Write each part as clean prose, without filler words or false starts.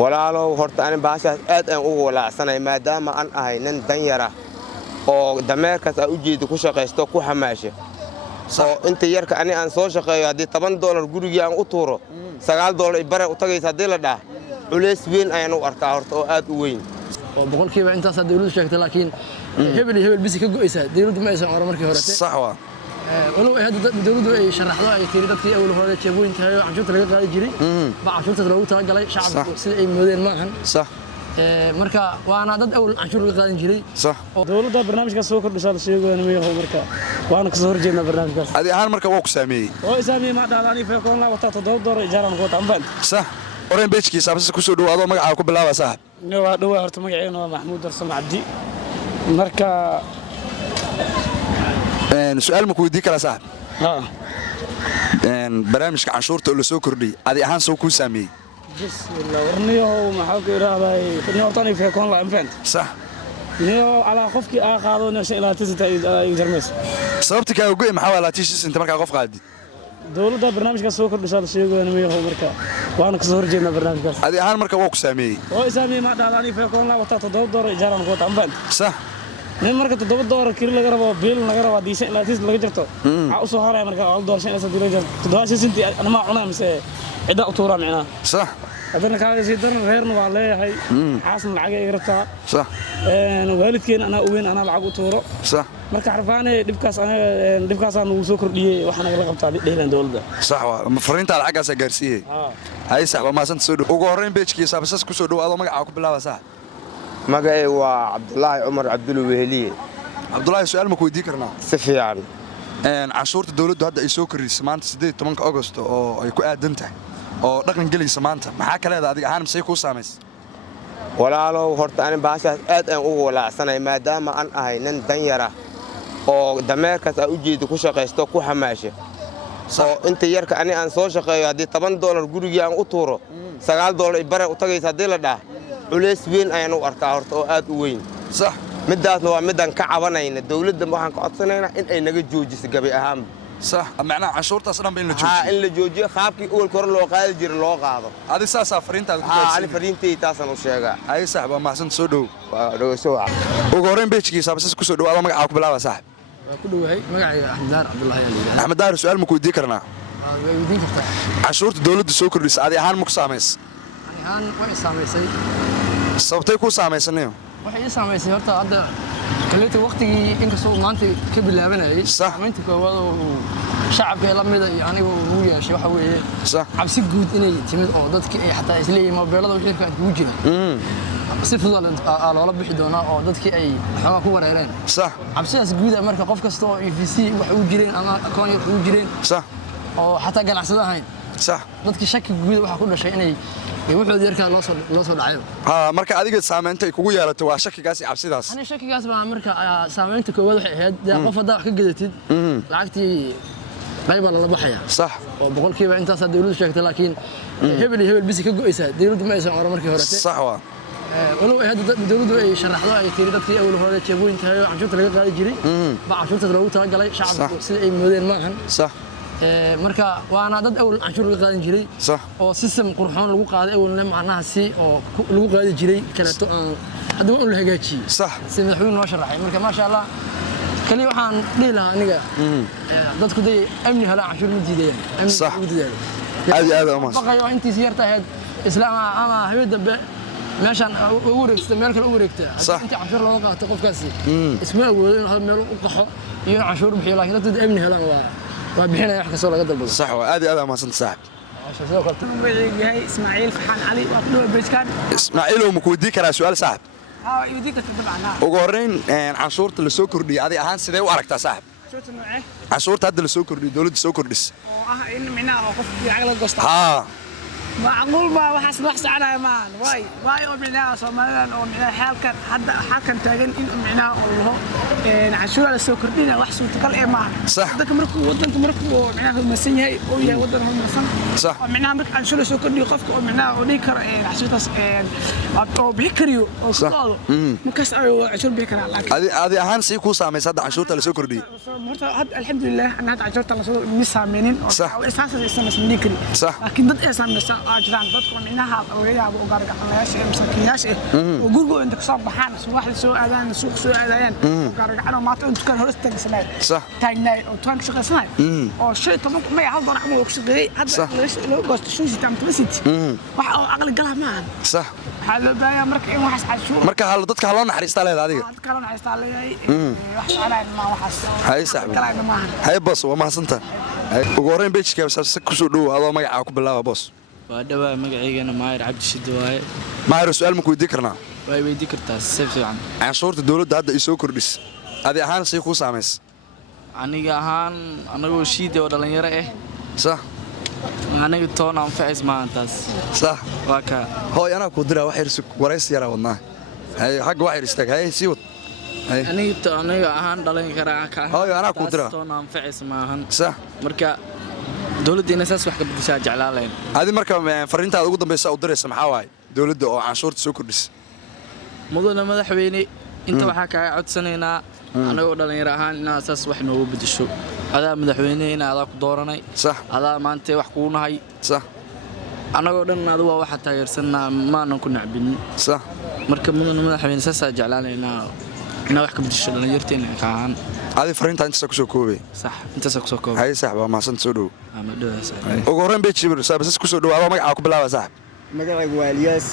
walaalow horta ani baashaas aad aan ugu walaacsanay maadaama aan ahay nin danyara oo dameerkaas u jeedo ku shaqeysto ku xamaasho oo inta yarka ani aan soo shaqeeyo hadii $10 gurigii aan u tuuro $9 bare u tagaysa hadii la dhaah culeys weyn ayaan u arkaa horta oo aad u weyn oo boqolkiiba intaas dawladdu sheegtay laakiin hebel bisi ka go'aysa dawladdu ma aysan oran markii hore sax waa walow ay hadda dawladdu ay sharaxdo ay tiri dadkii awal hore jeebooyinka hayo canshuurta laga qaadi jiray ba canshuurta loogu talagalay shacabku sida ay moodeen ma ahan sax marka waana dad awal canshuur laga qaadan jiray sax dawladda barnaamijka soo kordhisay sheegayaan meeyahay marka waana ka soo horjeedna barnaamijkaas adi ahaan marka waa ku saameeyay oo saameeyay ma dhalaani feekoon la wata $7 ijaaran ku tamban sax oreen beejkiisa abse ku soo dhawaado magaca ku bilaaba saaxib waa dhawaa horta magaceena waa Maxamuud Darsam Cabdi marka su'aal ma ku weydiin karaa saaxib barnaamijka canshuurta oo la soo kordhiyay adi ahaan soo ku saameeyay bismillah warniyo maxaa ku iraaday horta feekoon la infant sax niyo ala qofkii aa qaado nasha ilaa tisita ay jarmeys sababta ka go'ay maxaa waa laatiis inta marka qof qaadi dawladda barnaamijka soo kordhisay sheegayaan meeyahay marka waana ka soo horjeedna barnaamijkaas adi ahaan marka waa ku saameeyay oo saameeyay ma dhalaani feekoon la wata $7 ijaaran ku tamban sax nin marka $7 kiri laga rabo biil laga rabo diisha ilaa tis laga jirto waxa u soo haray marka $1 shan sadii laga jirto $7 senti anama cunaa mise cida u tuura macna sax hadana ka sii daran reerna waa leeyahay xaasan lacag ay rabtaa sax waalidkeen ana u weyn ana lacag u tuuro sax marka xarfaanay dhibkaas aan ugu soo kordhiyay waxaan naga qabtaa dheelan dawladda sax waa fariinta lacagaas gaarsiiyay hay sax waa maasanta soo ugu horeyn beejkiisa abasas ku soo dhawaado magaca ku bilaaba sax magacay waa Cabdullaahi Umar Cabdul Weheliye Cabdullaahi su'aal ma ku weydiin karnaa si fiican canshuurta dawladdu hadda ay soo kordhisay maanta 18 August oo ay ku aadan tahay oo dhaqan galaysa maanta maxaa kale adiga ahaan misay ku saameys walaalow horta ani baashaas aad aan ugu walaacsanay maadaama aan ahay nin danyara oo dameerkaas u jeedo ku shaqeysto ku xamaasho oo inta yarka ani aan soo shaqeeyo hadii $10 gurigii aan u tuuro $9 bare u tagaysa hadii la dhaah culeys weyn ayaan u arkaa horta oo aad u weyn sax midaasna waa midaan ka cabanayna dawladda waxaan ka codsanaynaa in ay naga joojiso gabi ahaan صح معناه عشورتاس دhan ba in la joojiyo in la joojiyo qaabkii awalka hore loo qaadi jiray loo qaado adi saasa fariintaada ku gaarsiin ani fariintaytaasan u sheegaa ay sax waa mahsan soo dhow waa dhawasho ugu horreyn beejkiisa abasas ku soo dhawaado magaca ku bilaaba saaxib waa ku dhawahay magacayga Axmed Daar Cabdullaahi Ali Axmed Daar su'aal ma ku weydiin karnaa waa weydiin kartaa cashuurta dawladda soo kordhisay adi ahaan ma ku saameys ani ahaan way saameysay sababtay ku saameysanayo waxay saameysay horta hadda kaleeto waqtigii inkastoo maanta ka bilaabanayay saameynta koowaad oo shacabka la mid ah aniga uu yeeshay waxa weeye cabsi guud inay timid oo dadkii ay xataa isleeyeen mobilada wixii ka ugu jiray si fudud loola bixi doonaa oo dadkii ay xama ku wareereen sax cabsidaas guud marka qof kasta oo EFC wax uu jireen ama akoon yar uu jireen sax oo xataa ganacsada ahayn sax dadkii shaki guud waxa ku dhashay inay wuxuu yarka loo soo dhacayo marka adiga saameynta ay kugu yeelatay waa shakigaas iyo cabsidaas ani shakigaas baa marka saameynta koowaad waxay ahayd qof hadda wax ka gadatid lacagtii qayb la baxaya صح oo boqolkiiba intaas dawladdu sheegtay laakiin hebel bisi ka go'aysa dawladdu ma aysan oran markii hore صح waa walow ay hadda dawladdu ay sharaxdo ay tiri dadkii awal hore jeebooyinka hayo canshuurta laga qaadi jiray ba canshuurta loogu talagalay shacabku sida ay moodeen ma ahan صح marka waana dad awal canshuur laga qaadan jiray صح oo system qurxoon lagu qaaday awalna macnaha si oo lagu qaadi jiray kaleeto aan hadda uu la hagaajiyay صح si madaxweynuhu noo sharaxay marka ma sha Allah kali waxaan dhihi lahaa aniga dadku day amni hala canshuur ma diidayaan amni صح aad ama baqayo intii siyarta ahayd islaam ama habeen dambe meeshan ugu wareegtay meel kale u wareegtay intii canshuur loo qaato qofkaasi isma awoodo inuu hal meel u qaxo iyo canshuur bixiyo laakiin dadku amni helaan waa bixinaya wax kasta laga dalbado صح aad ama san saaxib magacayga Ismaaciil Faxaan Ali waa ku dhaw beejkan Ismaaciil oo ma ku weydiin karaa su'aal saaxib يوديك تتبعنا ugu horeyn canshuurta la soo kordhiyay adi ahaan sidee u aragtaa saaxib شو نوعه canshuurta hadda la soo kordhiyay dawladda soo kordhis إن معناه وقف يعقل قصة ها معقول ما وحس بحث عنها مان واي أو معناه صوماليا أو معناه حال كان تاجن إن معناه الله عشورة السكر دينا وحسوا تقل إيه مان صح ذاك مركو ودن مركو معناه المسنة هي أو يا ودن هم مسن صح معناه مرك عشورة السكر دي قفك أو معناه وديكر عشورة أو بيكريو أو كذا مكسر عشور بيكر adi ahaan si ku saameysay hadda canshuurta la soo kordhiyay الحمد لله أنا هاد عشورة الله مسامينين صح أساسا يسمى مسميني كري صح لكن ضد إسلام مسا jiraan dadku micnaha laga yaabo oo gaargacanlayaasha ee masaakiinayaasha oo gurigooda inta kasoo baxaan subaxda soo aadaan suuq soo aadayaan oo gaargacan oo maanta dukaan hor istaagsanay taagnaay oo tukaan ka shaqaysanay oo shay toban ma hal doolar ama ku shaqeeyay hadda loo goosto shuusi tamtamasit waxa oo aqal galaha ma aha صح waxaa loo baahanyaa marka in waxaas cashuur marka hal dadka haloo naxariista leedahay adiga dadka haloo naxariista leeyahay wax saaraan ma waxaas hay saxbi kalaana ma aha hay boss waa mahadsantaa ugu horreyn page-ka saabsan ku soo dhow adoo magacaaga ku bilaaba boss waa dhawaa magaceygana maayir cabdi shiddo waaye maayir su'aal ma ku weydiin karnaa way weydii kartaa si fiican canshuurta dawladda hadda ay soo kordhis adi ahaan say ku saameys aniga ahaan anagoo shiide oo dhalinyaro ah صح aniga toon aan facis maantaas صح waa ka hooy anaa ku diraa wax yar warays yara wadnaa hay xaq wax yar istaag hay sii wad aniga ahaan dhalin karaa ka hooy anaa ku diraa toon aan facis maahan صح marka dawladda saas wax ka bedeshaa jeclaalayn adi marka fariintaada ugu dambaysa u diraysa maxaa waaye dawladda oo canshuurta soo kordhis mudane madaxweyne inta waxaa kaaga codsanaynaa anagoo dhalinyaro ahaan inaad saas wax noogu bedesho adaa madaxweyne in adaa ku dooranay صح adaa maanta wax kuu nahay صح anagoo dhan adigu waa waxa taageersanaa maanan ku nacbin صح marka mudane madaxweyne saasaa jeclaanaynaa inaa wax ka bedesho dhalinyarteena ka ahaan adi fariintaa intaasa kusoo koobay صح intaasaa kusoo koobay hay sax waa mahadsantaa soo dhow ama dhawaas ugu horreyn page saabasas kusoo dhow adoo magacaaga ku bilaaba saxib magacaygu waa Ilyas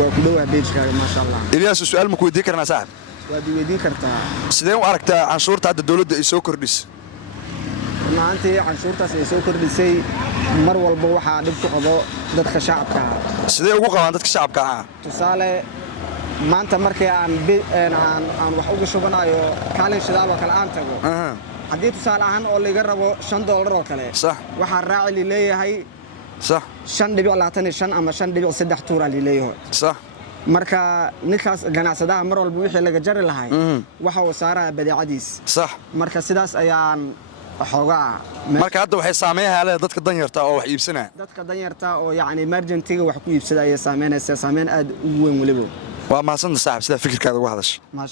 waa ku dhawaa page-kaaga maasha Allah Ilyas su'aal ma ku weydiin karnaa saxib waad weydiin kartaa sidee u aragtaa canshuurta hadda dawladda ay soo kordhis maanta canshuurtaas ay soo kordhisay mar walba waxaa dhib ku qabo dadka shacabka sidee ugu qabaan dadka shacabka ah tusaale maanta markii aan wax uga shubanayo kaalin shidaal oo kale aan tago haddii tusaale ahaan oo laga rabo $5 oo kale صح waxaa raaci leeyahay صح 5.25 ama 5.3 tuura leeyahay صح marka ninkaas ganacsadaha mar walba wixii laga jari lahay waxa uu saaraa badeecadiis صح marka sidaas ayaan xoogaa marka hadda waxay saameeyaan leedahay dadka danyarta oo wax iibsanaya dadka danyarta oo yacni emergency-ga wax ku iibsada ay saameynaysaa saameyn aad u weyn waliba waa mahadsantahay saaxiib sida fikirkaada uga hadashay